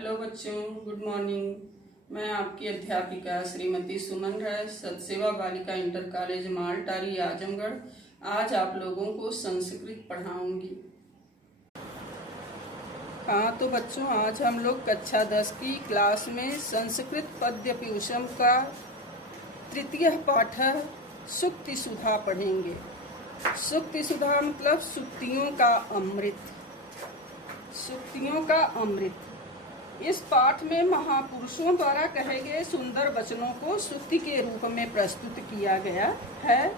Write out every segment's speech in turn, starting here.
Hello बच्चों, good morning. मैं आपकी अध्यापिका श्रीमती सुमन राय, सतसेवा बालिका इंटर कॉलेज मालटारी आजमगढ़ आज आप लोगों को संस्कृत पढ़ाऊंगी। हाँ तो बच्चों, आज हम लोग कक्षा 10 की क्लास में संस्कृत पद्य पीयूषम का तृतीय पाठ सुक्ति सुधा पढ़ेंगे। सुक्ति सुधा मतलब सुक्तियों का अमृत। सुक्तियों का अमृत। इस पाठ में महापुरुषों द्वारा कहे गए सुंदर वचनों को सुक्ति के रूप में प्रस्तुत किया गया है।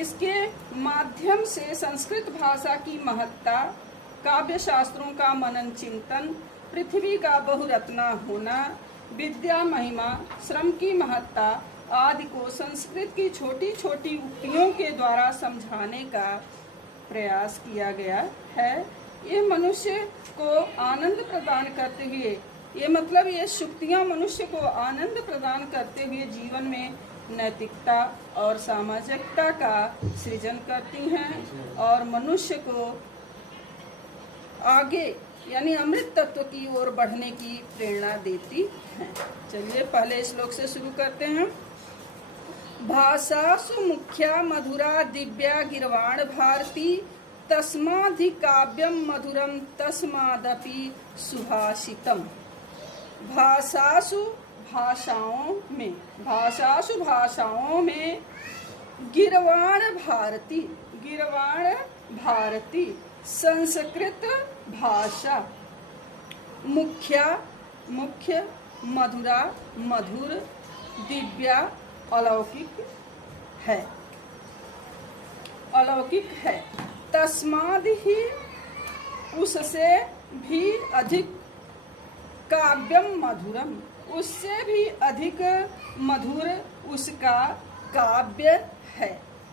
इसके माध्यम से संस्कृत भाषा की महत्ता, काव्य शास्त्रों का मनन चिंतन, पृथ्वी का बहुरत्ना होना, विद्या महिमा, श्रम की महत्ता आदि को संस्कृत की छोटी छोटी उक्तियों के द्वारा समझाने का प्रयास किया गया है। ये मनुष्य को आनंद प्रदान करते हुए, ये सुक्तियाँ मनुष्य को आनंद प्रदान करते हुए जीवन में नैतिकता और सामाजिकता का सृजन करती हैं और मनुष्य को आगे यानी अमृत तत्व की ओर बढ़ने की प्रेरणा देती हैं। चलिए पहले श्लोक से शुरू करते हैं। भाषासु मुख्या मधुरा दिव्या गिरवाण भारती, तस्माधिकाव्यम मधुरम तस्मादपि सुभाषितम। भाषासु भाषाओं में गिरवाण भारती संस्कृत भाषा मुख्य मधुरा मधुर दिव्या अलौकिक है। तस्माद ही उससे भी अधिक, काव्यम मधुरम उससे भी अधिक मधुर उसका काव्य है।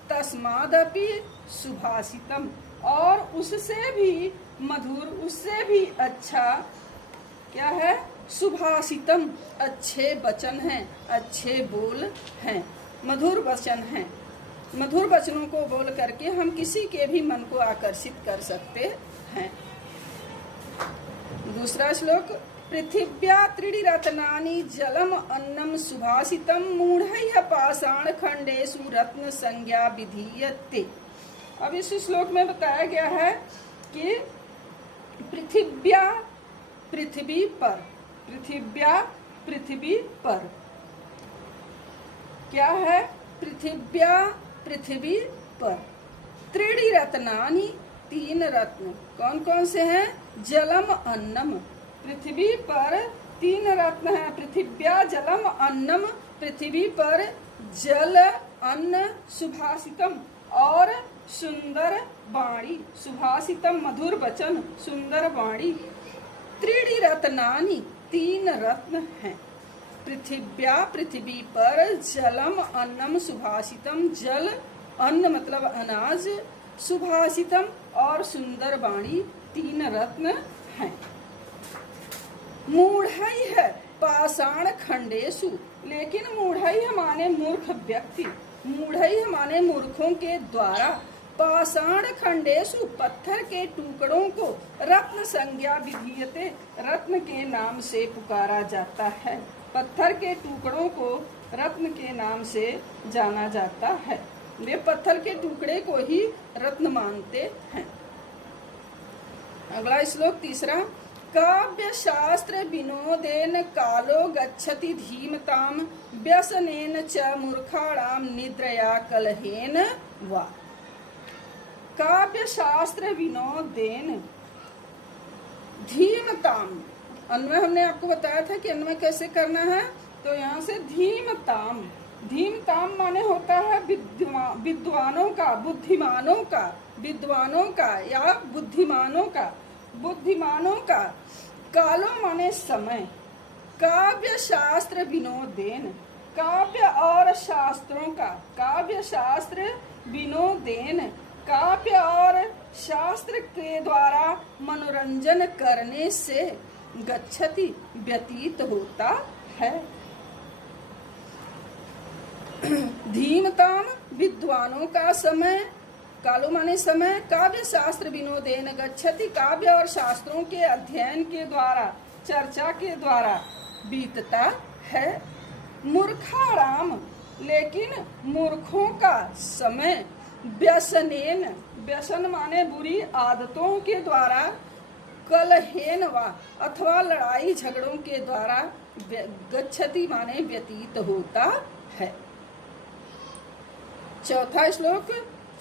तस्मादपि सुभाषितम और उससे भी मधुर, उससे भी अच्छा क्या है? सुभाषितम अच्छे वचन हैं, अच्छे बोल हैं, मधुर वचन हैं। मधुर वचनों को बोल करके हम किसी के भी मन को आकर्षित कर सकते हैं। दूसरा श्लोक। पृथिव्या त्रीणि रत्नानि जलम अन्नम सुभाषितम, मूढ़ैः पाषाण खंडेषु रत्न संज्ञा विधीयते। अब इस श्लोक में बताया गया है कि पृथिव्या पृथ्वी पर क्या है? पृथ्वी पर त्रीणि रत्नानि तीन रत्न कौन कौन से हैं? जलम अन्नम, पृथ्वी पर तीन रत्न हैं। पृथिव्या जलम अन्नम, पृथ्वी पर जल अन्न, सुभाषितम और सुंदर वाणी। सुभाषितम मधुर वचन, सुंदर वाणी। त्रीणि रत्नानि तीन रत्न हैं। पृथिव्या पृथ्वी पर, जलम अन्नम सुभाषितम जल अन्न मतलब अनाज, सुभाषितम और सुंदर वाणी तीन रत्न हैं। मूढ़ैः पाषाण खंडेषु, लेकिन मूढ़ैः माने मूर्ख व्यक्ति, मूढ़ैः माने मूर्खों के द्वारा, पाषाण खंडेषु पत्थर के टुकड़ों को रत्न संज्ञा विधीयते रत्न के नाम से पुकारा जाता है। पत्थर के टुकड़ों को रत्न के नाम से जाना जाता है। वे पत्थर के टुकड़े को ही रत्न मानते हैं। अगला श्लोक तीसरा। काव्य शास्त्र विनोदेन कालो गच्छति धीमताम, व्यसनेन च मूर्खाणाम निद्रया कलहेन वा। काव्य शास्त्र विनोदेन धीमताम, अन्वय हमने आपको बताया था कि अन्वय कैसे करना है। तो यहाँ से धीमताम, धीमताम माने होता है विद्वानों का, विद्वानों का या बुद्धिमानों का। कालो माने समय। काव्य शास्त्र विनोदेन, काव्य और शास्त्रों का, काव्य शास्त्र विनोदेन काव्य और शास्त्र के द्वारा मनोरंजन करने से गच्छति व्यतीत होता है। धीमताम विद्वानों का समय, कालो माने समय, काव्य शास्त्र विनोदेन गच्छति काव्य और शास्त्रों के अध्ययन के द्वारा चर्चा के द्वारा बीतता है। मूर्खाराम, लेकिन मूर्खों का समय व्यसनेन, व्यसन माने बुरी आदतों के द्वारा, कलहेन वा अथवा लड़ाई झगड़ों के द्वारा गच्छति माने व्यतीत होता है। चौथा श्लोक,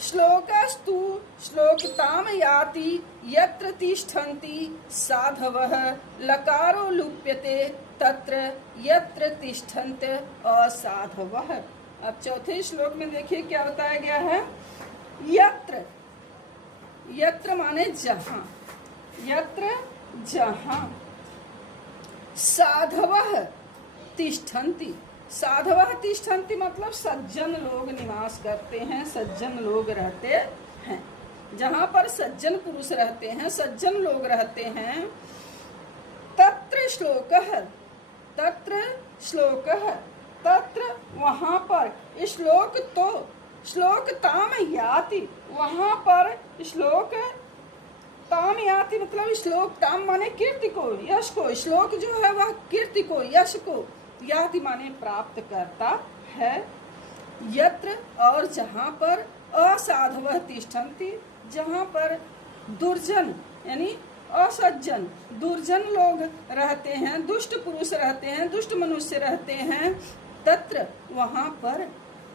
श्लोकस्तु श्लोकताम याति यत्र तिष्ठन्ति साधवः लकारो लुप्यते तत्र यत्र तिष्ठन्त असाधवः। अब चौथे श्लोक में देखिए क्या बताया गया है। यत्र, यत्र माने जहां, यत्र जहां, साधवः तिष्ठन्ति, साधवः तिष्ठन्ति मतलब सज्जन लोग निवास करते हैं, सज्जन लोग रहते हैं। जहां पर सज्जन पुरुष रहते हैं, सज्जन लोग रहते हैं, तत्र श्लोकः, तत्र श्लोकः, तत्र वहां पर, श्लोक तो श्लोक ताम याति, वहां पर श्लोक ताम याति मतलब श्लोक ताम माने कीर्ति को, यश को, श्लोक जो है वह कीर्ति को, यश को, याति माने प्राप्त करता है। यत्र और जहां पर, असाधवः तिष्ठन्ति जहां पर दुर्जन यानी असज्जन, दुर्जन लोग रहते हैं, दुष्ट पुरुष रहते हैं, दुष्ट मनुष्य रहते हैं, तत्र वहां पर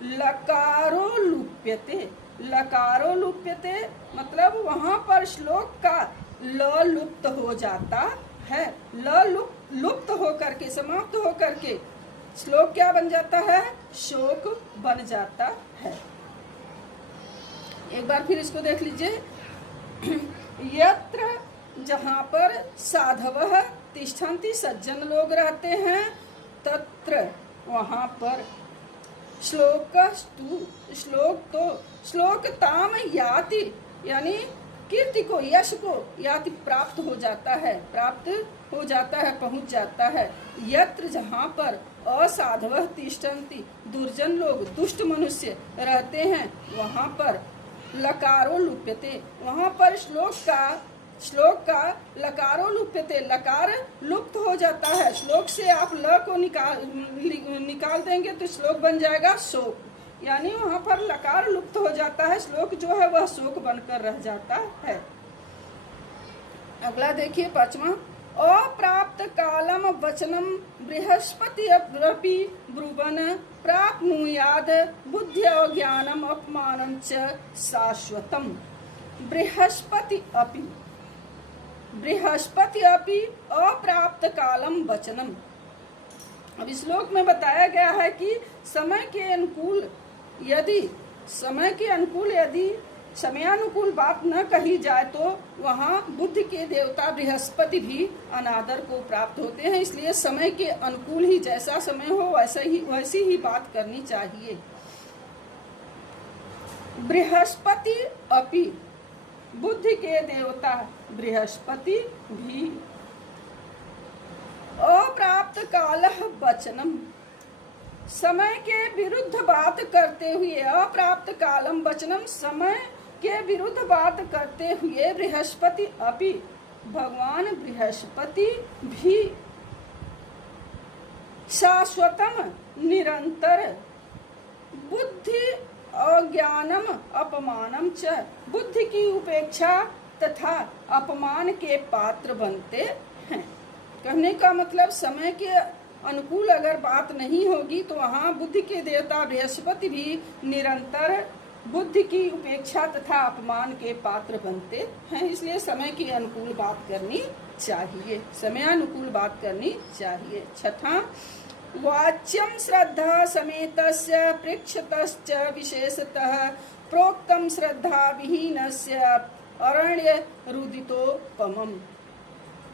लकारो लुप्यते, लकारो लुप्यते मतलब वहां पर श्लोक का ल लुप्त हो जाता है। ल लुप्त होकर के, समाप्त होकर के श्लोक क्या बन जाता है, शोक बन जाता है। एक बार फिर इसको देख लीजिए। यत्र जहां पर साधवः तिष्ठन्ति सज्जन लोग रहते हैं, तत्र वहां पर श्लोकस्तु श्लोक तो, श्लोक ताम याति यानी कीर्ति को, यश को, याति प्राप्त हो जाता है, प्राप्त हो जाता है, पहुंच जाता है। यत्र जहां पर असाधवः तिष्ठन्ति दुर्जन लोग, दुष्ट मनुष्य रहते हैं, वहां पर लकारो लुप्यते, वहां पर श्लोक का लकारो लुप्यते, लकार लुप्त हो जाता है। श्लोक से आप ल को निकाल देंगे तो श्लोक बन जाएगा शोक, यानी वहां पर लकार लुप्त हो जाता है, श्लोक जो है वह शोक बनकर रह जाता है। अगला देखिए पांचवा, अप्राप्त कालम वचनम बृहस्पति अपि ब्रुवन प्राप्नुयाद बुद्ध्या ज्ञानम अपमानं च शाश्वतम। बृहस्पति अपि, बृहस्पति अपि अप्राप्त कालम वचनम। अब इस श्लोक में बताया गया है कि समय के अनुकूल यदि समयानुकूल बात न कही जाए तो वहाँ बुद्धि के देवता बृहस्पति भी अनादर को प्राप्त होते हैं। इसलिए समय के अनुकूल ही, जैसा समय हो वैसी ही बात करनी चाहिए। बृहस्पति अपि, बुद्धि के देवता बृहस्पति भी, अप्राप्त कालः वचनम, समय के विरुद्ध बात करते हुए, अप्राप्त कालम वचनम समय के विरुद्ध बात करते हुए, बृहस्पति अपि भगवान बृहस्पति भी, शाश्वतम निरंतर, बुद्धि अज्ञानम अपमानम च, बुद्धि की उपेक्षा तथा अपमान के पात्र बनते हैं। कहने का मतलब समय के अनुकूल अगर बात नहीं होगी तो वहाँ बुद्धि के देवता बृहस्पति भी निरंतर बुद्धि की उपेक्षा तथा अपमान के पात्र बनते हैं। इसलिए समय की अनुकूल बात करनी चाहिए, समयानुकूल बात करनी चाहिए। छठा, वाच्यम श्रद्धा समेतस्य पृक्षतश्च विशेषतः प्रोक्तम श्रद्धा विहीनस्य अरण्य रुदितोपमम्।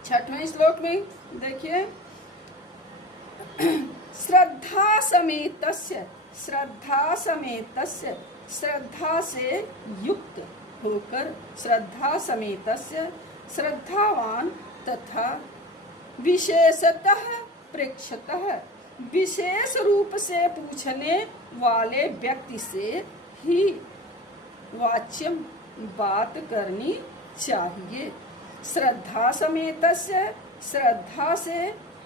छठवें श्लोक में देखिए, श्रद्धा समेतस्य, श्रद्धा समेतस्य, श्रद्धा से युक्त होकर, श्रद्धा समेतस्य श्रद्धावान तथा विशेषतः पृक्षतः विशेष रूप से पूछने वाले व्यक्ति से ही वाच्यम बात करनी चाहिए। श्रद्धा समेतस्य श्रद्धा से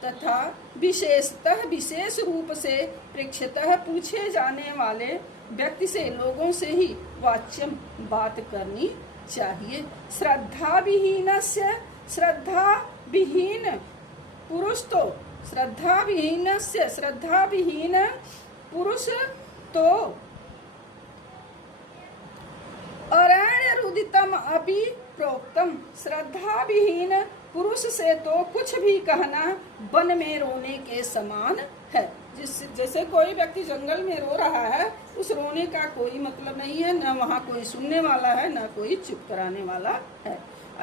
तथा विशेषतः विशेष रूप से पृच्छतः पूछे जाने वाले व्यक्ति से लोगों से ही वाच्यम बात करनी चाहिए। श्रद्धा विहीनस्य, श्रद्धा विहीन पुरुष तो श्रद्धा विहीन पुरुष तो अरण्य रुदितम अपि प्रोक्तम। श्रद्धा विहीन पुरुष से तो कुछ भी कहना वन में रोने के समान है। जैसे कोई व्यक्ति जंगल में रो रहा है, उस रोने का कोई मतलब नहीं है, न वहाँ कोई सुनने वाला है, न कोई चुप कराने वाला है।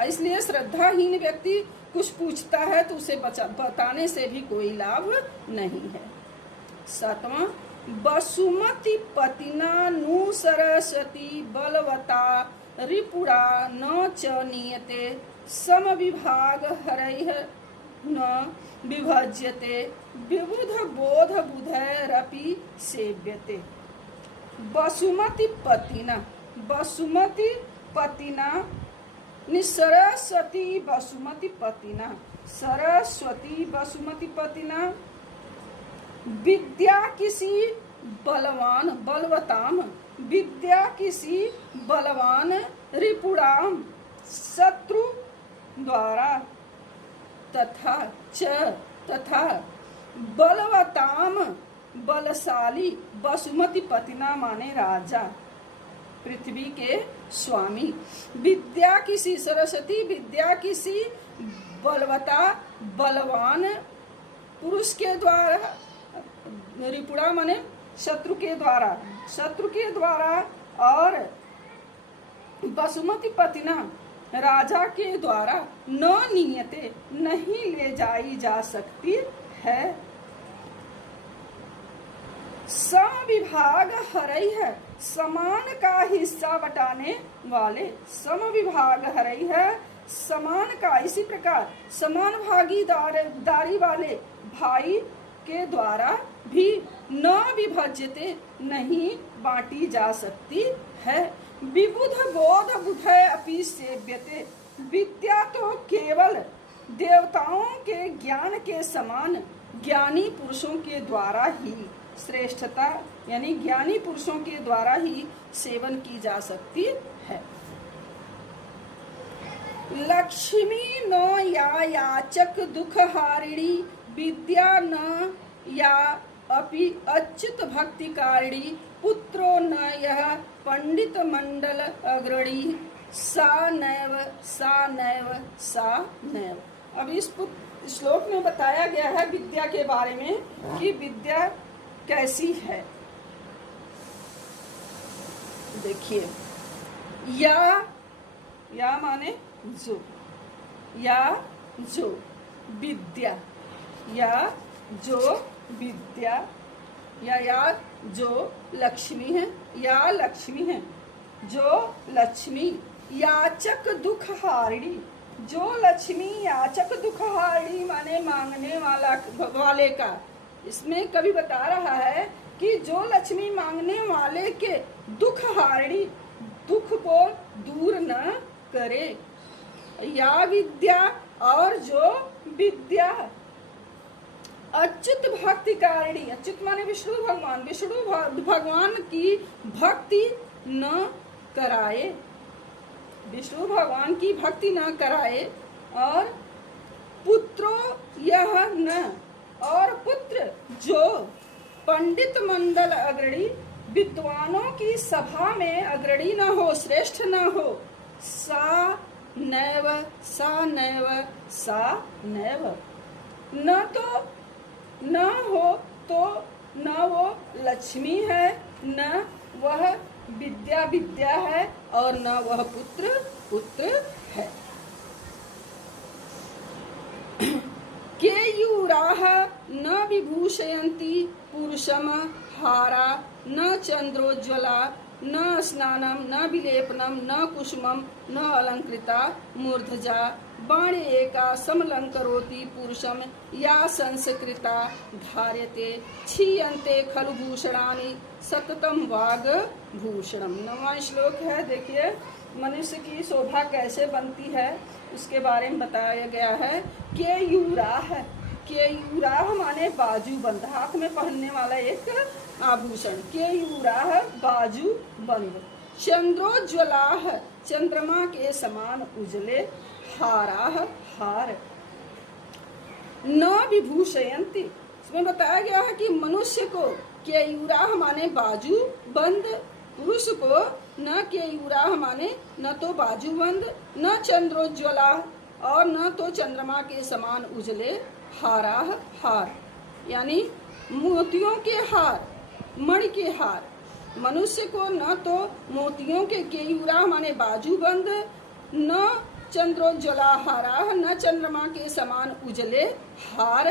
इसलिए श्रद्धाहीन व्यक्ति कुछ पूछता है तो उसे बताने से भी कोई लाभ नहीं है। 7वां, वसुमति पतिना नु सरस्वती बलवता रिपुरा न च नीयते सम विभाग हरैः न विभज्यते विबुध बोध बुधैरपि सेव्यते। वसुमति पतिना सरस्वती वसुमति पतिना विद्या किसी बलवान रिपुराम शत्रु द्वारा तथा बलवताम बलशाली वसुमति पतिना माने राजा, पृथ्वी के स्वामी। विद्या किसी सरस्वती विद्या किसी बलवता बलवान पुरुष के द्वारा, रिपुड़ा माने शत्रु के द्वारा और वसुमति पतिना राजा के द्वारा न नियते नहीं ले जाई जा सकती है। समविभाग हरई है समान का हिस्सा बटाने वाले, समविभाग हरई है समान का। इसी प्रकार समान भागीदारी वाले भाई के द्वारा भी न विभज्यते नहीं बांटी जा सकती है। विबुध बोध बुधै अपि सेव्यते। विद्या तो केवल देवताओं के ज्ञान के समान ज्ञानी पुरुषों के द्वारा ही श्रेष्ठता यानी ज्ञानी पुरुषों के द्वारा ही सेवन की जा सकती है। लक्ष्मी न या याचक दुख हारिणी विद्या न या अपि अच्युत भक्ति कारिणी पुत्रो न यह पंडित मंडल अग्रणी सा नैव। अब इस श्लोक में बताया गया है विद्या के बारे में कि विद्या कैसी है। देखिए, या माने जो, या जो विद्या, या जो विद्या, या जो लक्ष्मी है, या लक्ष्मी है, जो लक्ष्मी याचक दुख हारिणी, जो लक्ष्मी याचक दुख हारिणी माने मांगने वाले का। इसमें कवि बता रहा है कि जो लक्ष्मी मांगने वाले के दुख हारिणी, दुख को दूर न करे। या विद्या और जो विद्या अच्युत भक्ति कारिणी, अच्युत माने विष्णु भगवान, विष्णु भगवान की भक्ति न कराए, विष्णु भगवान की भक्ति न कराए। और पुत्रो यह न, और पुत्र जो पंडित मंडल अग्रणी विद्वानों की सभा में अग्रणी न हो, श्रेष्ठ न हो। सा नैव न तो न हो तो न वो लक्ष्मी है, न वह विद्या है, और न वह पुत्र है। केयूराः न विभूषयन्ति पुरुषम हारा न चंद्रोज्ज्वला न स्नानम न विलेपनम न कुसुमम न अलंकृता मूर्धजा बाणे एका समलंकरोति पुरुषम या संस्कृता धार्यते क्षीयन्ते खलु भूषणानि सततम वाग भूषणम। 9वां श्लोक है। देखिए, मनुष्य की शोभा कैसे बनती है उसके बारे में बताया गया है। केयूराह, केयूराह माने बाजूबंद, हाथ में पहनने वाला एक आभूषण। केयूराह बाजूबंद। चंद्रोज्वलाह, चंद्रमा के समान उजले। हाराह, हार। न विभूषयंती, इसमें बताया गया है कि मनुष्य को केयूराह माने बाजू बंद, पुरुष को न केयूराह माने न तो बाजूबंद, न चंद्रोज्वला और न तो चंद्रमा के समान उजले। हाराह, हार यानी मोतियों के हार, मणि के हार। मनुष्य को न तो मोतियों के केयूराह माने बाजूबंद, न चंद्रोज्वला हाराह, न चंद्रमा के समान उजले हार।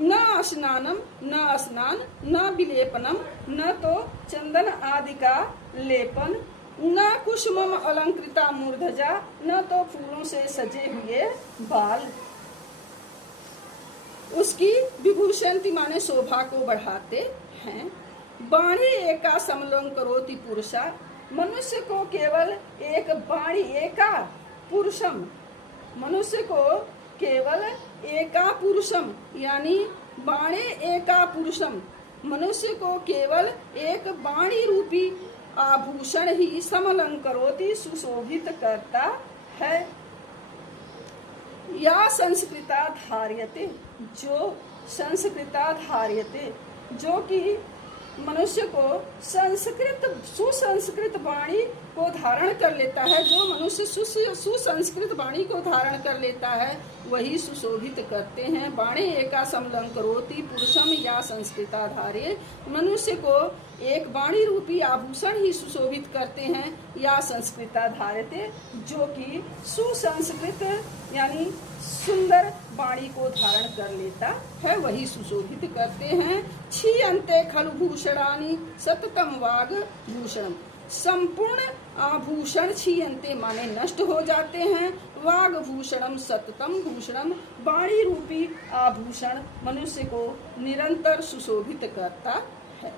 न स्नानम, न स्नान, न विलेपनम, न तो चंदन आदि का लेपन। न कुसुमम अलंकृता मूर्धजा, न तो फूलों से सजे हुए बाल। उसकी विभूषंति माने शोभा को बढ़ाते हैं। बाणी एका समलं करोति पुरुषा, मनुष्य को केवल एक बाणी, एका पुरुषम, मनुष्य को केवल एका पुरुषम यानी बाणे एका पुरुषम, मनुष्य को केवल एक बाणी रूपी आभूषण ही समलंकरोति, सुशोभित करता है। या संस्कृता धार्यते, जो संस्कृता धार्यते, जो कि मनुष्य को संस्कृत सुसंस्कृत वाणी को धारण कर लेता है, जो मनुष्य सुसंस्कृत वाणी को धारण कर लेता है वही सुशोभित करते हैं। बाणे एका समलंकरोति पुरुषम या संस्कृता धार्य, मनुष्य को एक वाणी रूपी आभूषण ही सुशोभित करते हैं। या संस्कृता धार्यते, जो कि सुसंस्कृत यानी सुंदर वाणी को धारण कर लेता है वही सुशोभित करते हैं। क्षीयन्ते खलु भूषणानि सततम वाग भूषणम, संपूर्ण आभूषण क्षीयन्ते माने नष्ट हो जाते हैं। वाग भूषणम सततम भूषणम, वाणी रूपी आभूषण मनुष्य को निरंतर सुशोभित करता है।